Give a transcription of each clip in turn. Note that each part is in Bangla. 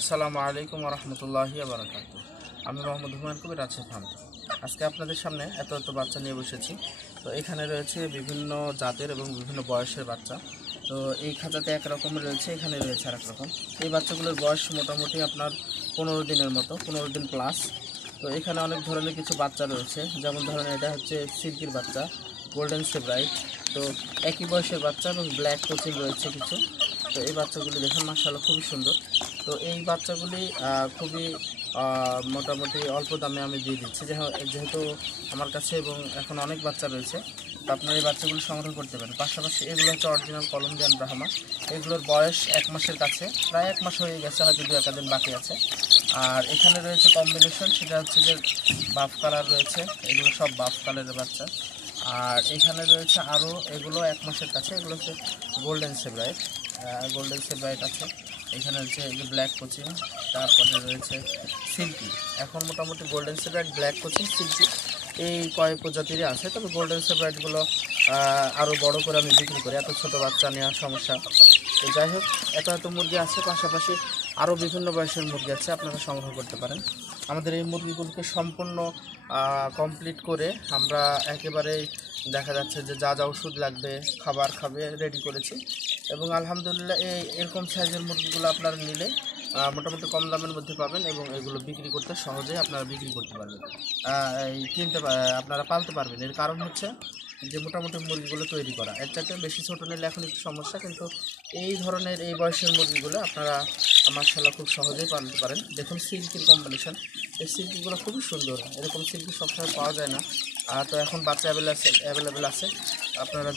আসসালামু আলাইকুম রহমতুল্লাহি বারাকাতু। আমি মোহাম্মদ হুমায়ুন কবির রাজশাহী ফার্ম। আজকে আপনাদের সামনে এত বাচ্চা নিয়ে বসেছি। তো এখানে রয়েছে বিভিন্ন জাতের এবং বিভিন্ন বয়সের বাচ্চা। তো এই খাঁচাতে একরকমের রয়েছে, এখানে রয়েছে আরেক রকম। এই বাচ্চাগুলোর বয়স মোটামুটি আপনার 15 দিনের মতো, 15 দিন প্লাস। তো এখানে অনেক ধরনের কিছু বাচ্চা রয়েছে, যেমন ধরেন এটা হচ্ছে সিল্কির বাচ্চা, গোল্ডেন সেব্রাইট। তো একই বয়সের বাচ্চা এবং ব্ল্যাক কোচিং রয়েছে কিছু। তো এই বাচ্চাগুলি দেখুন মাশাআল্লাহ খুবই সুন্দর। তো এই বাচ্চাগুলি খুবই মোটামুটি অল্প দামে আমি দিয়ে দিচ্ছি, যেহেতু আমার কাছে এবং এখন অনেক বাচ্চা রয়েছে। তো আপনারা এই বাচ্চাগুলো সংগ্রহ করতে পারেন। পাশাপাশি এগুলো হচ্ছে অরিজিনাল কলম্বিয়ান ব্রাহ্মা। এগুলোর বয়স 1 মাসের কাছে, প্রায় 1 মাস হয়ে গেছে, হয়তো 2-1 দিন বাকি আছে। আর এখানে রয়েছে কম্বিনেশন, সেটা হচ্ছে যে বাফ কালার রয়েছে, এগুলো সব বাফ কালারের বাচ্চা। আর এখানে রয়েছে আরও, এগুলো 1 মাসের কাছে, এগুলো হচ্ছে গোল্ডেন সেব্রাইট। গোল্ডেন সেব্রাইট আছে, এখানে হচ্ছে এই যে ব্ল্যাক কোচিং, তারপরে রয়েছে সিল্কি। এখন মোটামুটি golden Sebright, black Cochin, silkie এই কয়েক প্রজাতিরই আছে। তবে গোল্ডেন সেব্রাইটগুলো আরও বড় করে আমি বিক্রি করি, এত ছোটো বাচ্চা নেওয়ার সমস্যা। তো যাই হোক, এত মুরগি আছে, পাশাপাশি আরও বিভিন্ন বয়সের মুরগি আছে, আপনারা সংগ্রহ করতে পারেন। আমাদের এই মুরগিগুলোকে সম্পূর্ণ কমপ্লিট করে আমরা একেবারেই দেখা যাচ্ছে যে যা যা ওষুধ লাগবে, খাবার খাবে রেডি করেছি। এবং আলহামদুলিল্লাহ এরকম সাইজের মুরগিগুলো আপনারা নিলে মোটামুটি কম দামের মধ্যে পাবেন এবং এগুলো বিক্রি করতে সহজেই আপনারা বিক্রি করতে পারবেন, আপনারা পালতে পারবেন। এর কারণ হচ্ছে যে মোটামুটি মুরগিগুলো তৈরি করা, এর চাইতে বেশি ছোটো নিলে এখন একটু সমস্যা, কিন্তু এই ধরনের এই বয়সের মুরগিগুলো আপনারা মাশাআল্লাহ খুব সহজেই পালতে পারেন। দেখুন সিল্কির কম্বিনেশন, এই সিল্কিগুলো খুবই সুন্দর, এরকম সিল্কি সবসময় পাওয়া যায় না। তো এখন বাচ্চা অ্যাভেলেবেল আছে, আপনারা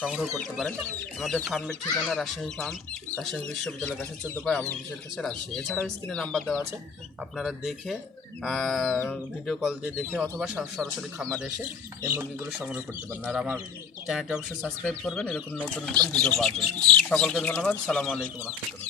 সংগ্রহ করতে পারেন। আমাদের ফার্মের ঠিকানা রাজশাহী ফার্ম, রাজশাহী বিশ্ববিদ্যালয়ের কাছে 14 পায় আবু অফিসের কাছে রাজশাহী। এছাড়াও স্ক্রিনে নাম্বার দেওয়া আছে, আপনারা দেখে ভিডিও কল দিয়ে দেখে অথবা সরাসরি খামারে এসে এই মুরগিগুলো সংগ্রহ করতে পারেন। আর আমার চ্যানেলটি অবশ্যই সাবস্ক্রাইব করবেন এরকম নতুন ভিডিও পাওয়ার জন্য। সকলকে ধন্যবাদ। সালামু আলাইকুম রহমতুল্লাহ।